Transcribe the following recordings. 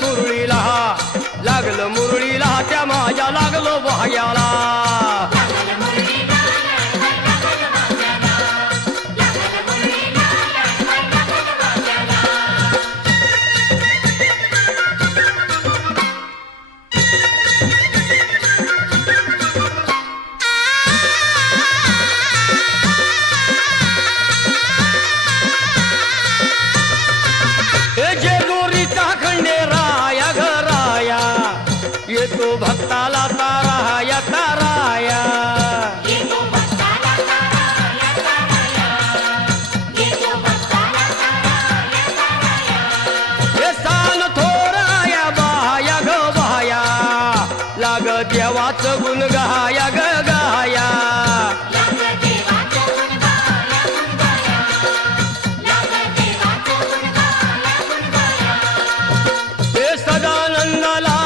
मुरळीला लागलं मुरळीला त्या माझ्या लागलो भाग्याला येतो भक्ताला ताराया ताराया येतो भक्ताला ताराया ताराया येतो भक्ताला ताराया ताराया हे सान थोराया बाया ग बाया लाग देवाचं गुण गाया ग गाया लाग देवाचं गुण गाया गुण गाया लाग देवाचं गुण गाया गुण गाया हे सदानंदाला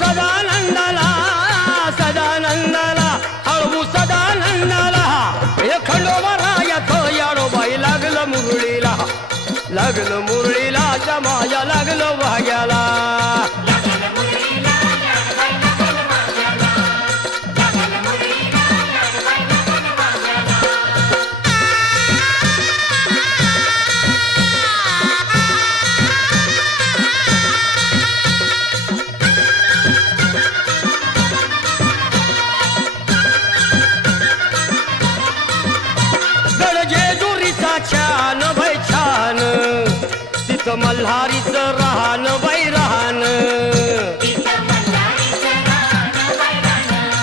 सदानंदाला सदानंदाला हळवू सदानंदाला हे खंडोबारायाचं याडोबाई लागलं मुरळीला लागलं मुरळीला त्या माझ्या लागलं भाग्याला लागलं मुरळीला याडबाई लागलं भाग्याला लागलं मुरळीला याडबाई लागलं भाग्याला गडजेजुरीचा छान बाई छान तिथं मल्हारीचं राहण बाई राहण तिथं मल्हारीचं राहणं बाई राहणं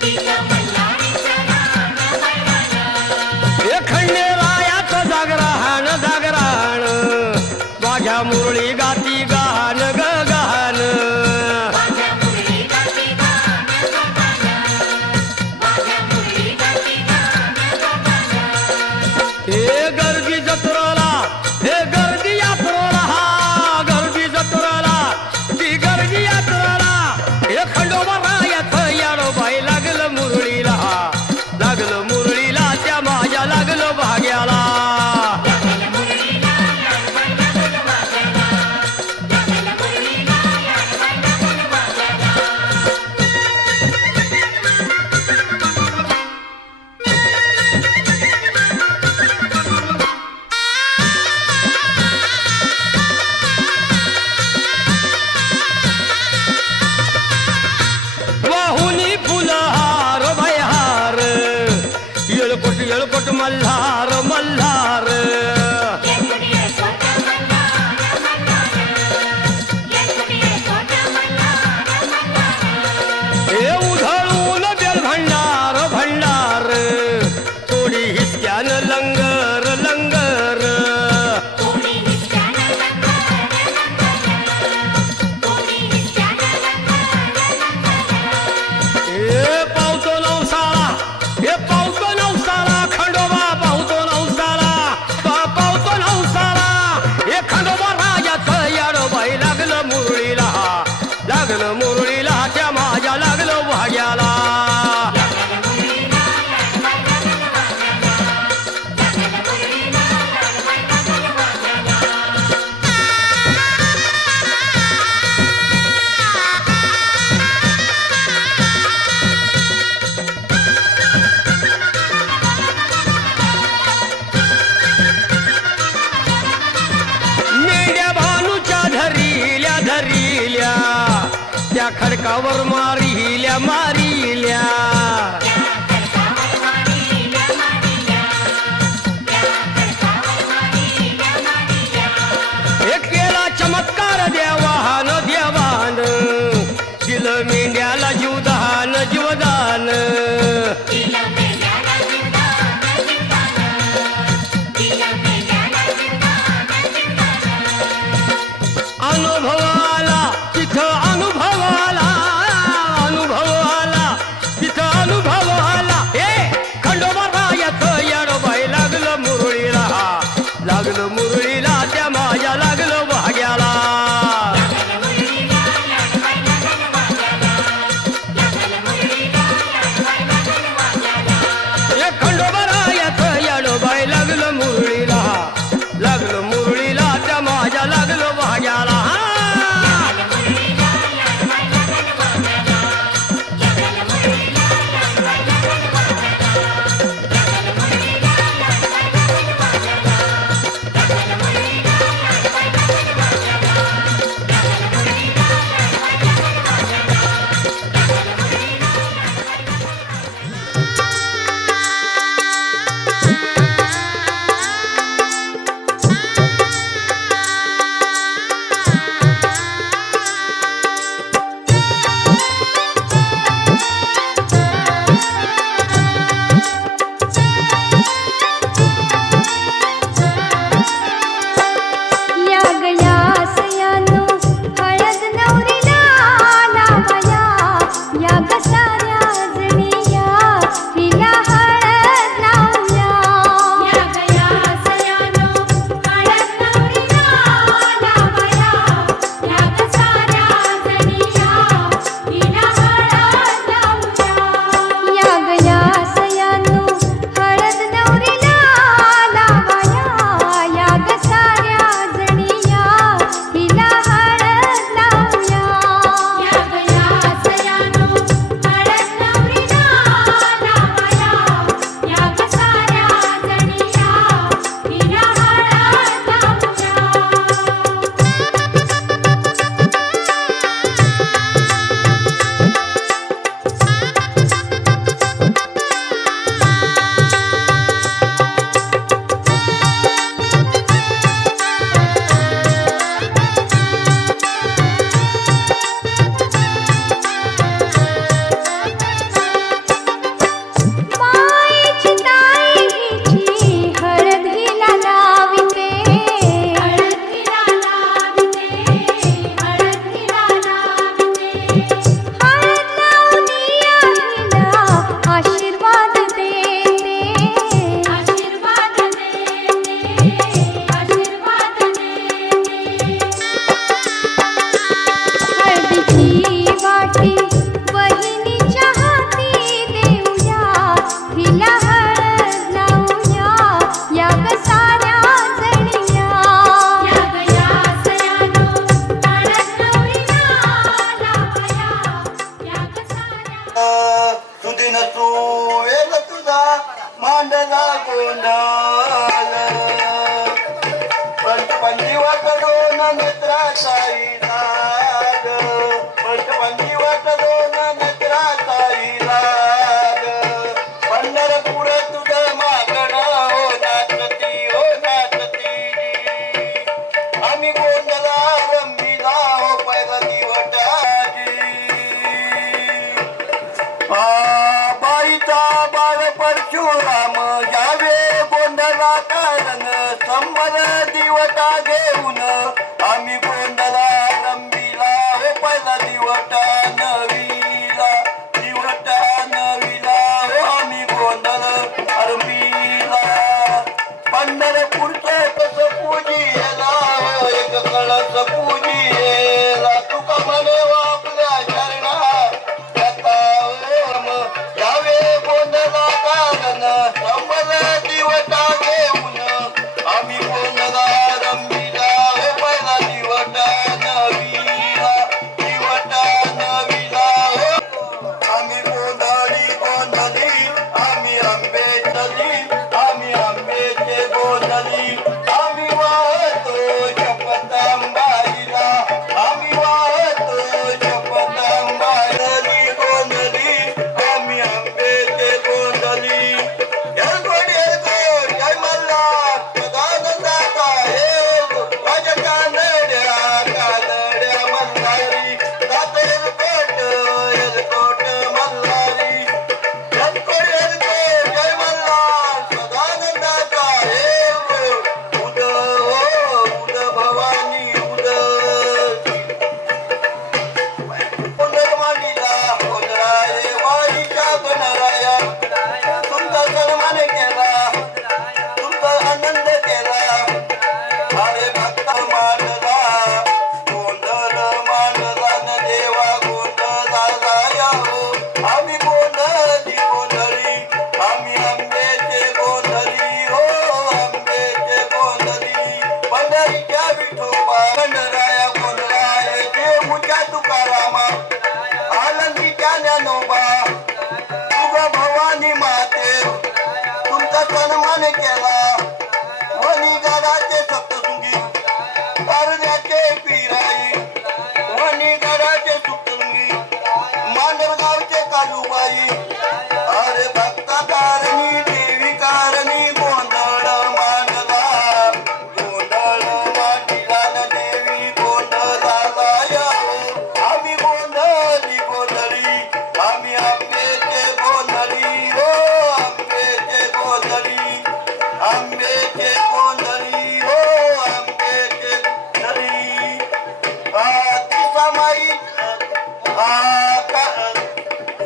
तिथं मल्हारीचं राहणं बाई राहणं हे खंडेरायाचं जागराहण जागराहण माझ्या मुरळी गाती गाहन ग गाहन माझ्या मुरळी गाती गाणं ग गाणं माझ्या मुरळी गाती गाणं ग गाणं हे गर्दी जत्रेला हे गर्दी यात्रेला हा गर्दी जत्रेला ती गर्दी यात्रेला हे खंडोबारायाचं याडोबाई लागलं मुरळीला लागलं मुरळीला त्या माझ्या लागलं भाग्याला लागलं मुरळीला याडबाई लागलं भाग्याला लागलं मुरळीला याडबाई लागलं भाग्याला वाहुनी फुलहार भयहार येळकोट येळकोट मल्हार मल्हार येकुडिये कोट मल्हार मल्हार येकुडिये कोट मल्हार मल्हार हे उधळून बेल भंडार भंडार थोडी हिसक्यान लंगर लंगर कोणी हिसक्यानं लंगर लंगर कोणी हिसक्यानं लंगर लंगर हे पावतो नवसाला हे पावतो नवसाला खंडोबा पावतो नवसाला पावतो नवसाला हे खंडोबा राजाचं याडोबाई लागलं मुरळीला लागलं मुरळीला त्या माझ्या लागलं भाग्याला लागलं मुरळीला याडबाई लागलं भाग्याला लागलं मुरळीला याडबाई लागलं भाग्याला मेंढ्या भानूच्या धरिल्या धरिल्या त्या खडकावर मारिल्या मारिल्या त्या खडकावर मारिल्या मारिल्या त्या खडकावर मारिल्या मारिल्या हे केला चमत्कार देवान देवान दिलं मेंढ्याला जीवदान जीवदान दिलं मेल्याला जीवदान जीवदान दिलं मेल्याला जीवदान जीवदान अनुभव आला तिथं अनुभव आला अनुभव आला नेत्राचा इलाज पंचपंची वाट दोन नेत्राचा इलाज पंढरपूर तुझं मागण हो नाचती आम्ही गोंधळा रंबीला हो पैदा दिवटाजी बाईचा बाळ परशुराम यावे गोंधळा कारण संबर दिवटा घेऊन आम्ही गोंधळा रंबीला हो पहिला दिवटा नवीला हो आम्ही गोंधळ रंबीला पंढरपूरचं कसं पूजिला हो एक कळस पूजिला तुका म्हणे आपल्या शरणा यावे गोंधळा कारण संबल दिवटा घेऊन आम्ही गोंधळा रंबीला हो पहिला दिवटा नवीला हो आम्ही गोंधळी आम्ही आंबेचे गोंधळी आम्ही वाहतो शपथ अंबाईला आम्ही वाहतो शपथ अंबाईला गोंधळी आम्ही आंबेचे गोंधळी एलगोड जय मल्हार सदानंदाचा हे माझ्या कानड्या मल्हारी जात एलकोट मल्हारी एलकोट जय मल्हार सदानंदाचा हे उद भवानी उद पुनर्मानीला होनराय वाईच्या गणराया तुमचा सन्मान केला तुमचा आनंद केला अरे भक्त मानला गोंधळ मानला न देवा गोंधळाला यावो आम्ही गोंधळी आम्ही आंबेचे गोंधळी हो आंबेचे गोंधळी पंढरीच्या विठोबा गणराया गोंधळाय देऊच्या तुकारामा आनंदीच्या ज्ञानोबा तुझा भवानी माते तुमचा सन्मान केला वणीगडाचे सप्तशृंगी कारण्याचे पिराई वणीगडाचे सप्तशृंगी मांडरगावचे कालूबाई अरे भक्ता कारणी देवी कारणी गोंधळ मांडला न देवी गोंधळाला यावो आम्ही गोंधळी आम्ही आंबेचे गोंधळी हो आंबेचे गोंधळी हो आंबेचे गोंधळी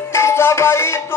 तिसाबाई तू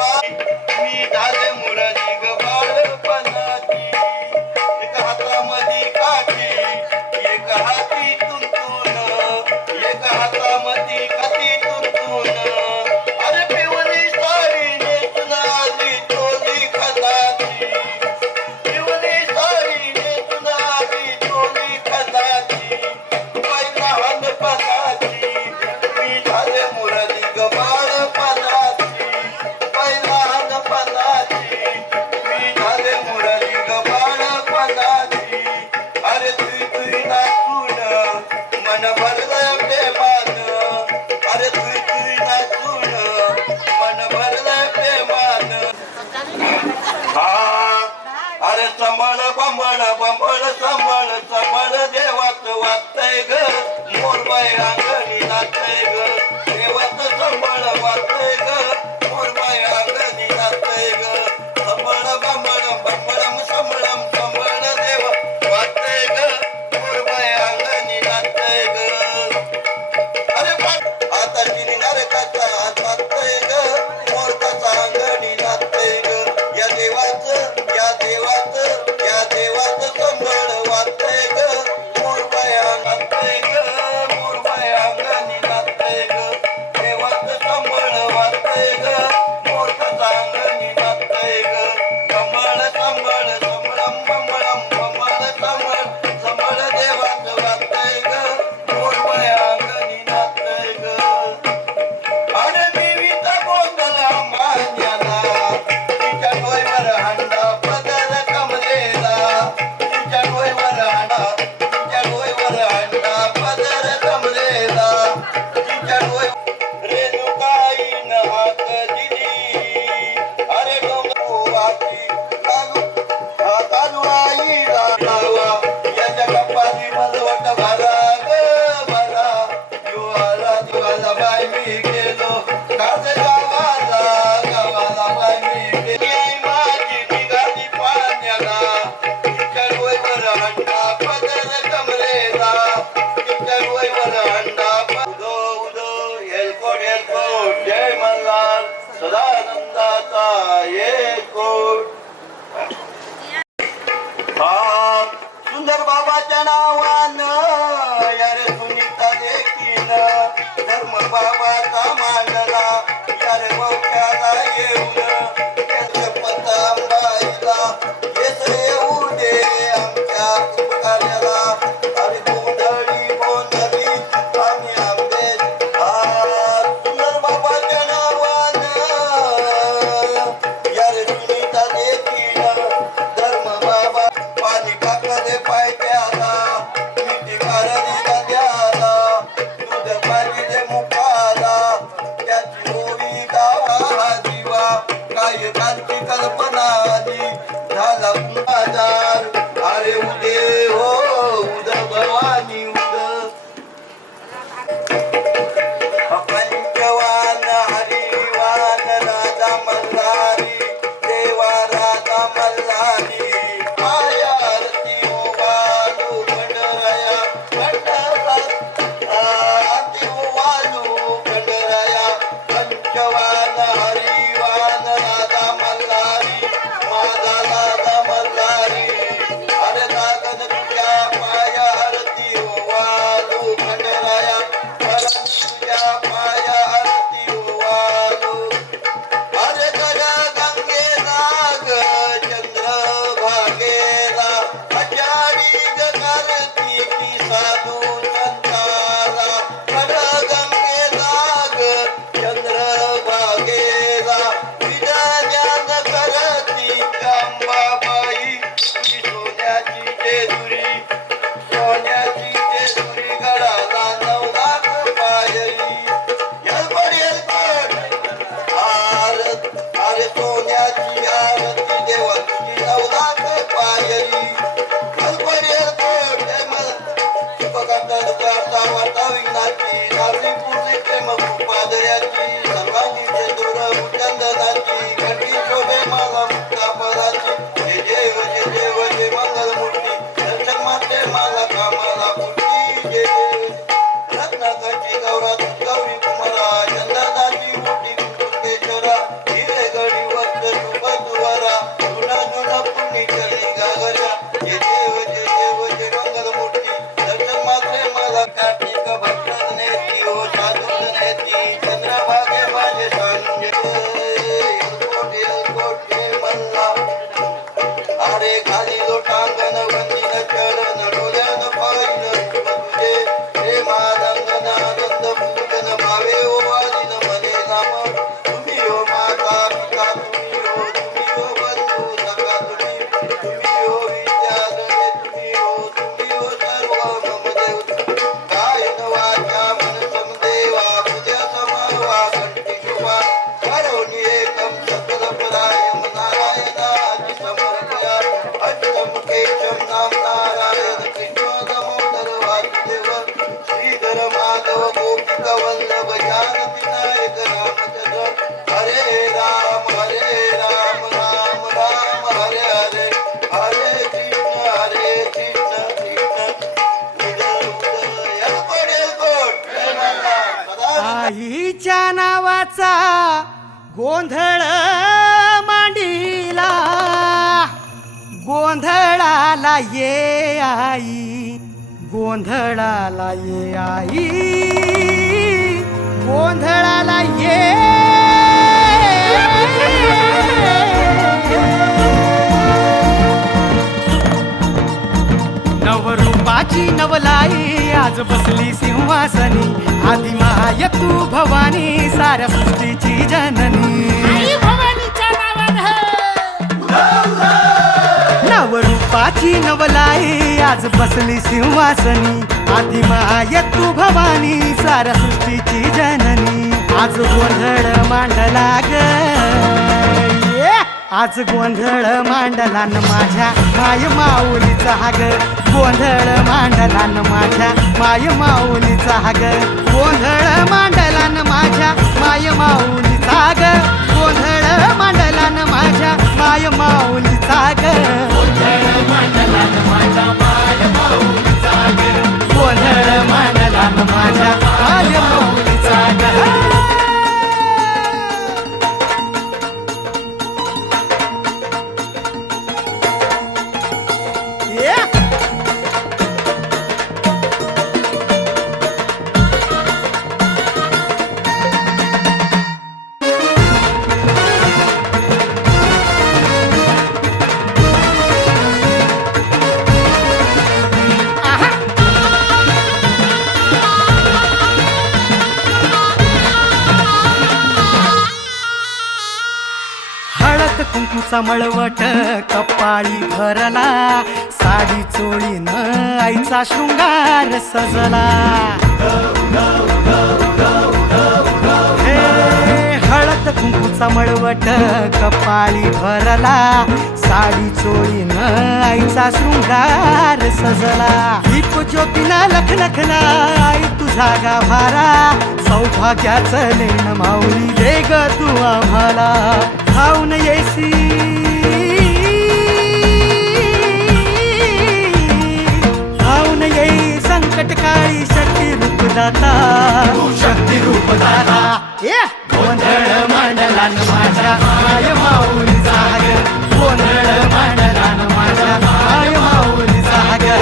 मी झाले मुरली ग बाळपणाची एक हातामध्ये काठी एक हाती तुंतून एक हातामध्ये काठी तुंतून अरे पिवली साडी नेसून आली चोली खताची पिवली साडी नेसून आली चोली खताची पहिला लहानपणाची मी झाले मुरली ग बाळपणाची पहिला लहानपणाची मी झाले मुरली ग बाळपणाची अरे तुई नाचून मन भरलंय प्रेमान अरे तुई नाचून मन भरलंय प्रेमान हा अरे संबळ बंबळ बंबळ संबळ संबळ देवाचं वाचतय ग मोरबाई अंगणी नाचतय ग देवाचं संबळ वाचतय ग मोरबाई अंगणी नाचतय ग संबळ बंबळ बंबळम संबळम संबळ देव वाचतय ग मोरबाई अंगणी नाचतय ग अरे आता तिने नरकाचा हात वाचतय ग मोरकाचा अंगणी नाचतय ग या देवाचं संबळ वाचतय ग मोरबाया नाचतय ग मोरबाया अंगणी नाचतय ग देवाचं संबळ वाचतय ग मोरकाचा अंगणी नाचतय ग संबळ संबळ संबळम बंबळम बंबळ संबळ संबळ देवाचं वाचतय ग मोरबाया अंगणी नाचतय ग अरे देवीचा गोंधळ मान्याला तिच्या डोईवर हंडा पदर कमलेला तिच्या डोईवर हंडा पदर कमलेला तिच्या डोई रेणुकाईन हाक दिली अरे डोंगरवाती तालू आईला लावा याच्या कपाली मलवट भरा ग भरा जीवाला बाय मी गेलो काज गावाला बाय मी गेली आई माझी निघाली पाण्याला तिच्या डोईवर हंडा पदर कमरेला तिच्या डोईवर हंडा उदो उदो हेलकोट जय मल्हार सदानंदाचा येकोट हा सुंदर बाबाच्या नावानं यारे सुनीता लेकीन धर्म बाबाचा मांडला यारे मोक्याला येऊन शपथ अंबाईला येस येऊ दे आमच्या कार्याला अरे गोंधळी गोंधळी आणि आंबे सुंदर बाबाच्या नावानं यारे सुनीता लेकीन धर्म बाबा पाणी टाकले पायथ्याला मिठी मारली नद्याला दूध पाहिजे मुखाला त्याची ओवी गावा दिवा काय कांची कल्पना आली झाला बाजार अरे उदे हो उद भवानी उद पंचवान हरिवान राजा मल्हारी देवा राजा मल्हारी माया आरती वालू खंडराया आरती वालू खंडराया पंचवान हरिवान राजा मल्हारी माझा राजा मल्हारी अरे नागन तुझ्या माया आरती वालू खंडराया तुझ्या माया आरती वालू अरे गजा गंगेला ग चंद्र भागेला अचाडी गकारती ती साधू संताला गजा गंगेला ग चंद्र भागेला विज्ञान करती अंबाबाई तुझी सोन्याची जेजुरी गडाला 9 लाख पायरी अरे सोन्याची आरती देवा तुझी 9 लाख पायरी वार्ता विघ्नाची नावली पूर्णी प्रेम पादऱ्याची सर्वांगीचे दूर चंदनाची घटी शोभे मला मुक्तापराची जय जय जय मंगलमूर्ती दर्शन माते मला कामाला पुटी जय रत्नाकाची गौरा गौरी कुमारा चंदनाची मोठी कुटुंबेश्वरा हिरे गडी गोंधळ मांडीला गोंधळाला ये आई, गोंधळाला ये आई, गोंधळाला ये. नवरूपाची नवलाई आज बसली सिंहासनी, आधी माय तू भवानी साऱ्या सृष्टीची जननी. आई भवानीच्या नावानं नवरूपाची नवलाई आज बसली सिंहासनी, आधी माय तू भवानी साऱ्या सृष्टीची जननी. आज गोंधळ मांडला ग, आज गोंधळ मांडला न माझ्या माय माऊलीचा ग, गोंधळ मांडला न माझ्या माय माऊलीचा ग, गोंधळ मांडला न माझ्या माय माऊलीचा ग, गोंधळ मांडला न माझ्या माय माऊलीचा ग, गोंधळ मांडला न माझ्या माय माऊलीचा ग, गोंधळ मांडला न माझ्या माय माऊलीचा ग. कुंकूचा मळवट कपाळी भरला, साडी चोळीनं आईचा शृंगार सजला. हे हळद कुंकूचा मळवट कपाळी भरला, साडी चोळीनं आईचा शृंगार सजला. दीप ज्योतीना लखलखला आई तुझा गाभारा, सौभाग्याचं लेण माऊली दे ग तू आम्हाला. खाऊन येसी खाऊन येई संकट काळी शक्ती रूपदाता, शक्ती रूपदाता. गोंधळ मांडला न माझ्या माय माऊलीचा ग, गोंधळ मांडला न माझ्या माय माऊलीचा ग.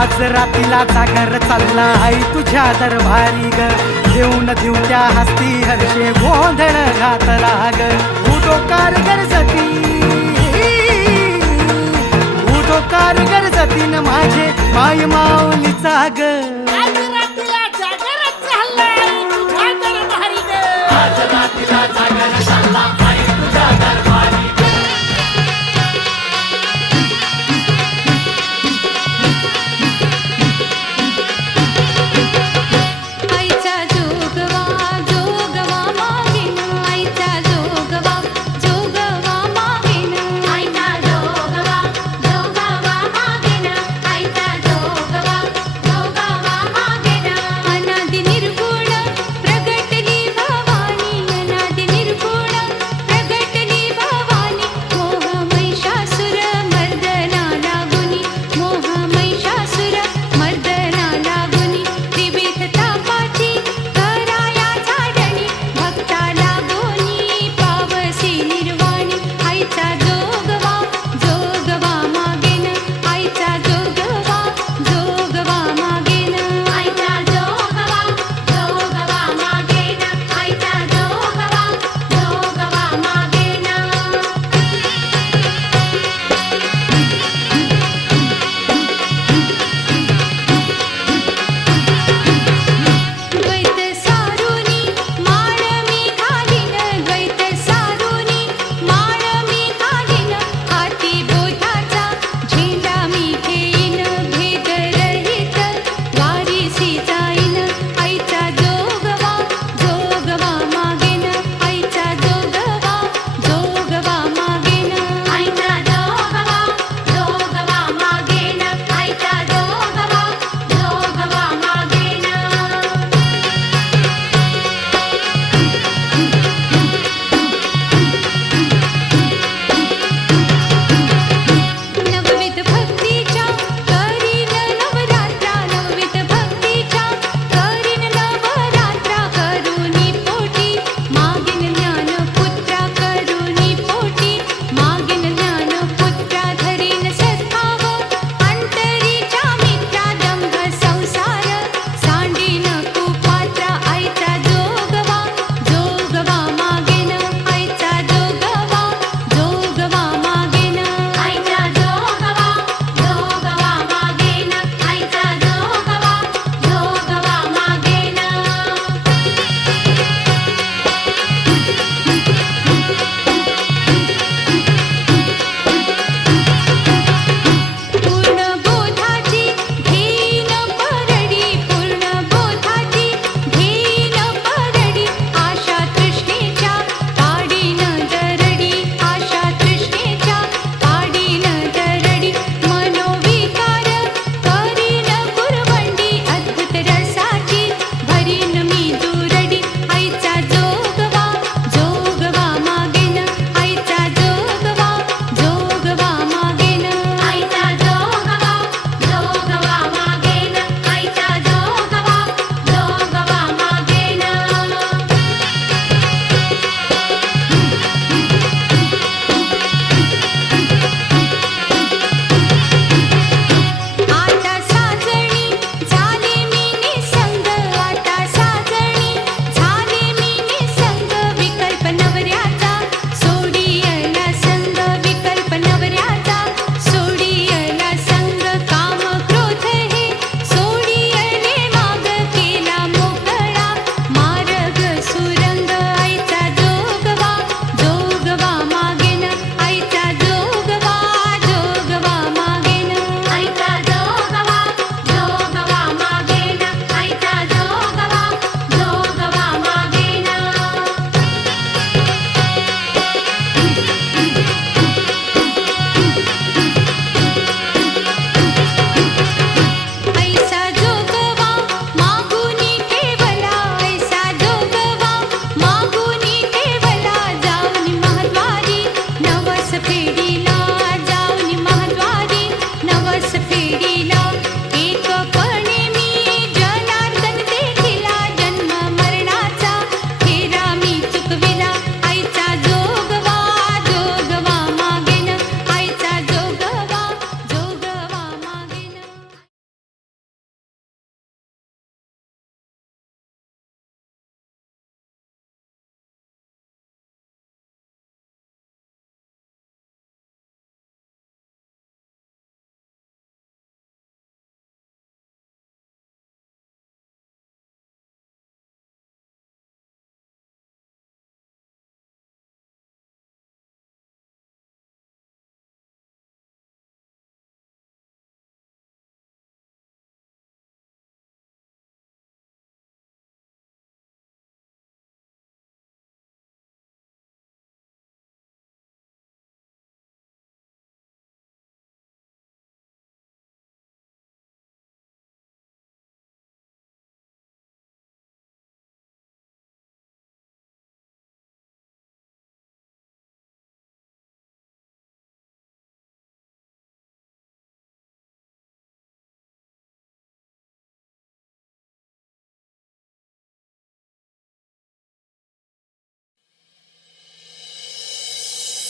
आज रातीला जागर चालला आई तुझ्या दरबारी ग, घेऊन देऊत्या हस्ती हर्षे गोंधळ घातला ग. उडोकार गरजती उडोकार गरजती न माझे माय माऊलीचा ग. आज रात्रीला जागरच झाला आई तुझ्या दरबारी ग. आज रातीला जागर चालला आई तुझ्या दरबारी ग. आईचा जोगवा जोगवा मागेन, आईचा जोगवा जोगवा मागेन, आईचा जोगवा जोगवा मागेन, आईचा जोगवा जोगवा मागेन.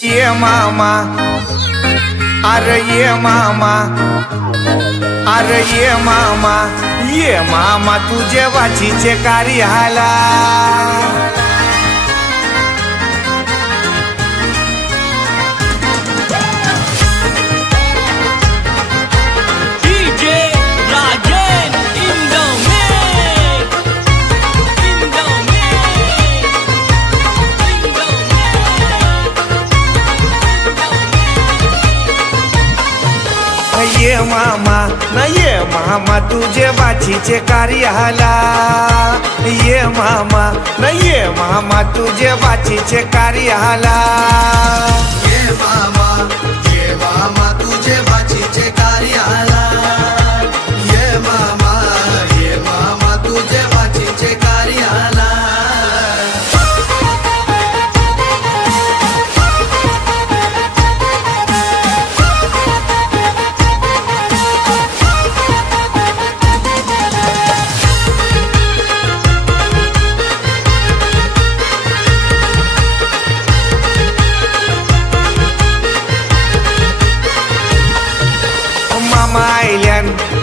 ये मामा अरे ये मामा अरे ये मामा तुझे वाचीचे कार्याला DJ Rajan Indomie ये मामा न ये मामा तुझे वाचीचे कार्याला ये मामा न ये मामा तुझे वाचीचे कार्याला ये मामा तुझे बाचीचे कार्याला ये मामा तुझे बाचीचे कार्याला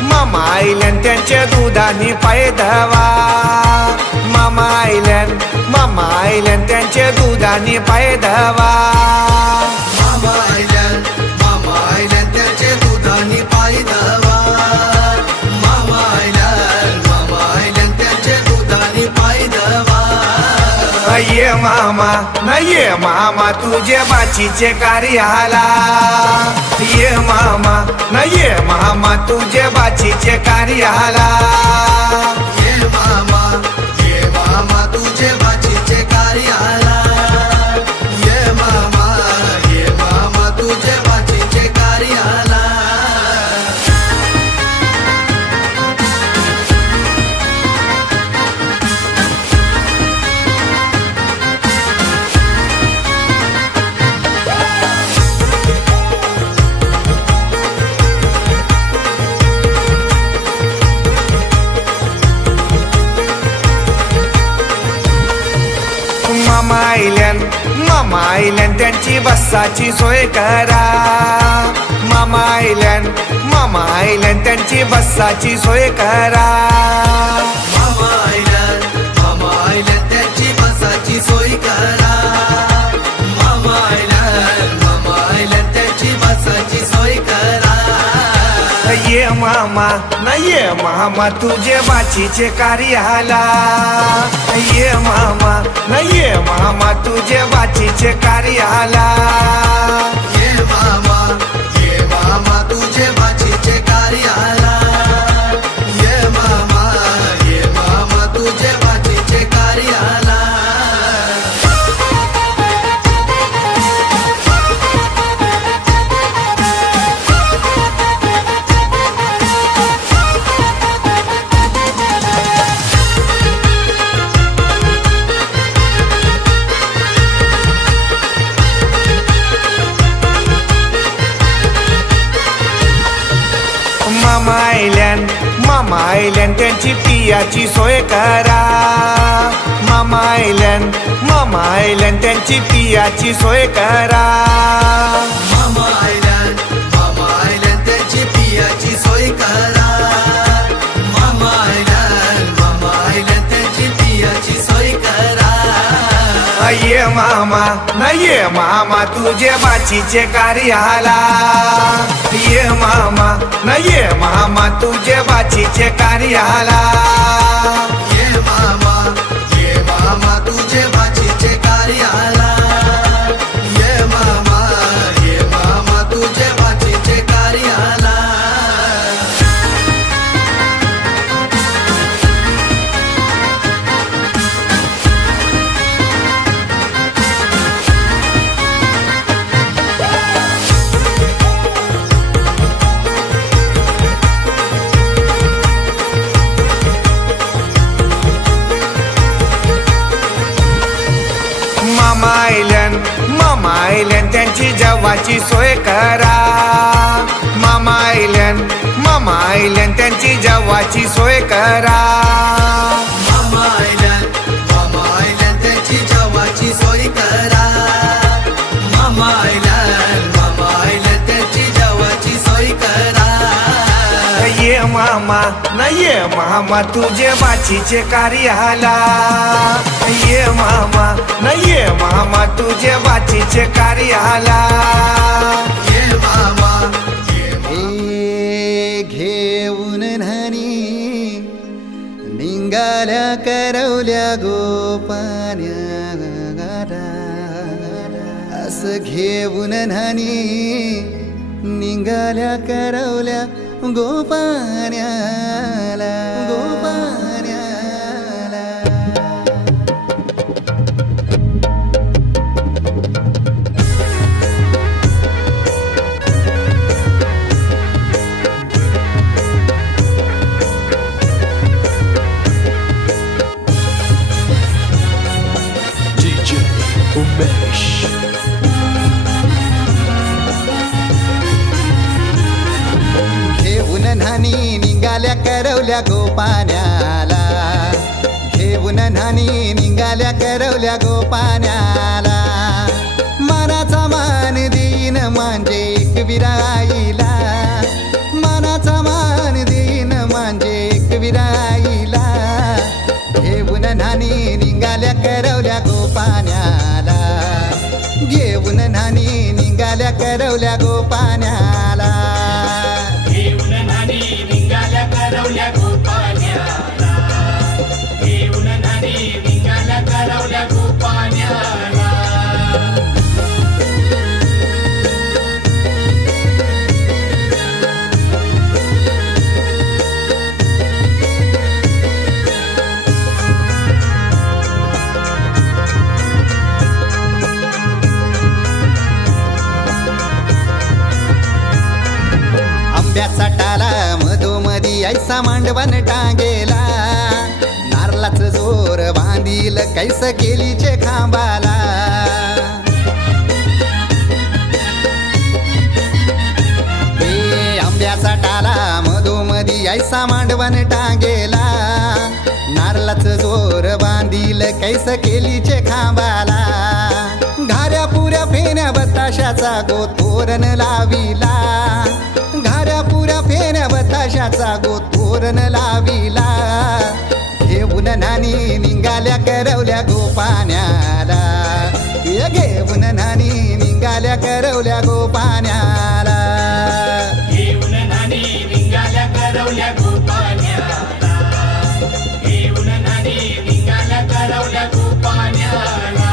मामा आईल्यान त्यांच्या दुधानी पाय धवा मामा आईल्यान त्यांच्या दुधानी पाय धवा मामा आयल्यान त्याचे दुधानी पायी धावा मामा आयल्यान त्याचे दुधानी पायी धावा ये मामा न ये मामा तुझे बाचीचे कार्याला ये मामा न ये मामा तुझे बाचीचे कार्याला ये मामा तुझे बाचीचे कार्याला ये मामा तुझे बाचीचे कार्याला मामा आईल्यान त्यांची बसाची सोय करा मामा आईल्यान त्यांची बसाची सोय करा मामा आयल्यान त्याची बसाची सोय करा मामा आयल्यान त्याची बसाची सोय करा ये मामा न ये मामा तुझे बाचीचे कार्याला ये मामा न ये मामा तुझे बाचीचे कार्याला ये मामा तुझे बाचीचे कार्याला ये मामा तुझे बाचीचे कार्याला मामा आईल्यान त्यांची पियाची सोय करा मामा आईल्यान त्यांची पियाची सोय करा मामा आयल्यान त्याची पियाची सोय करा मामा आयल्यान त्याची पियाची सोय करा ये मामा न ये मामा तुझे बाचीचे कार्याला ये मामा न ये मामा तुझे बाचीचे कार्याला ये मामा तुझे बाचीचे कार्याला ये मामा तुझे बाचीचे कार्याला मामा आईल्यान त्यांची जेवाची सोय करा मामा आईल्यान त्यांची जेवाची सोय करा मामा आयल्यान त्याची जेवाची सोय करा मामा ये मामा तुझे बाचीचे कार्याला ये मामा न ये मामा तुझे बाचीचे कार्याला ये मामा हे घेऊन न्हाणी निंगाल्या करवल्या गोपान्या असं घेऊन न्हाणी निंगाल्या करवल्या गोपान्याला गोपान्याला DJ Umesh. घेऊन न्हाणी निघाल्या करवल्या गोपान्याला घेऊन न्हाणी निघाल्या करवल्या गोपान्याला मनाचा मान देईन म्हणजे एक विराईला मनाचा मान देईन म्हणजे एक विराईला घेऊन न्हाणी निघाल्या करवल्या गोपान्याला घेऊन न्हाणी निघाल्या करवल्या गोपान्याला घेऊन न्हाणी निघाल्या करवल्या गोपान्याला घेऊन न्हाणी निघाल्या करवल्या गोपान्याला आंब्याचा टाला मधोमधी ऐसा मांडवण टांगेला नारळाच जोर बांधील कैस केलीचे खांबाला हे आंब्याचा टाला मधोमधी ऐसा मांडवण टांगेला नारळाच जोर बांधील कैस केलीचे खांबाला घाऱ्या पुऱ्या फेण्या बताशाचा गोतोरण लाविला घाऱ्या पुऱ्या फेण्या बताशाचा गोतोरण लाविला घेऊन न्हाणी निघाल्या करवल्या गोपान्याला घेऊन न्हाणी निघाल्या करवल्या गोपान्याला घेऊन न्हाणी निघाल्या करवल्या गोपान्याला घेऊन न्हाणी निघाल्या करवल्या गोपान्याला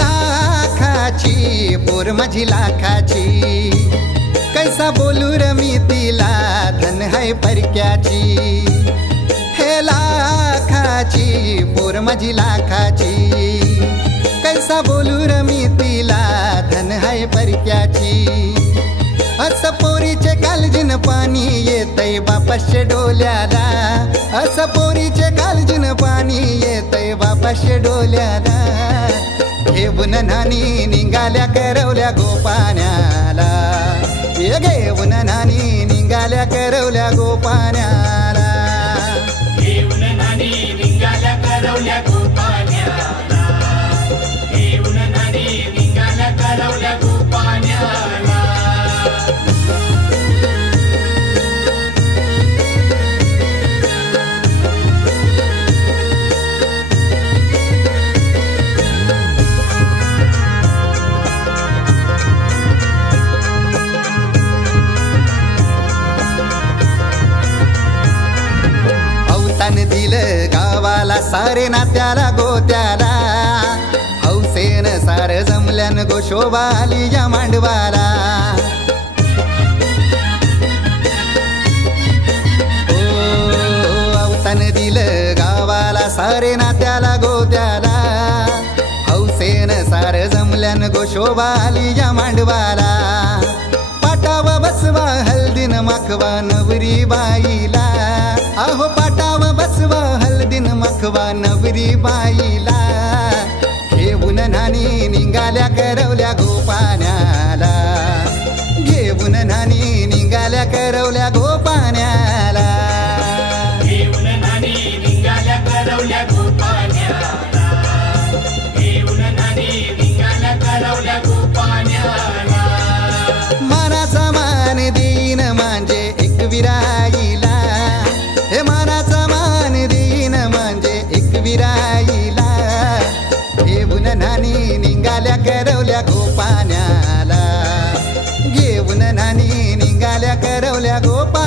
लाखाची पोर माझी लाखाची कैसा बोलू र मी तिला धन है परक्याची हे लाखाची पोर माझी लाखाची कैसा बोलू र मी तिला धन है परक्याची असं पोरीचे कालजीन पाणी येतय बापाशे डोल्याला असं पोरीचे कालजीन पाणी येतय बापाशे डोल्याला घेऊन न्हाणी निघाल्या करवल्या गोपान्याला घेऊन न्हाणी निघाल्या करवल्या गोपान्याला घेऊन न्हाणी निघाल्या करवल्या गोपान्याला घेऊन न्हाणी निघाल्या करवल्या गोपान्याला दिलं गावाला सारे नात्याला गोत्याला हौसेन सार जमल्यान गोशोबा आली या मांडवाला अवतान दिलं गावाला सारे नात्याला गोत्याला हौसेन सार जमल्यान गोशोबा आली या मांडवाला पाटावा बसवा हल्दीन माखवा नवरी बाईला अहो पाटावा बसवा हल्दीन माखवा नवरी बाईला घेऊन न्हाणी निघाल्या करवल्या गोपान्याला गोपाळ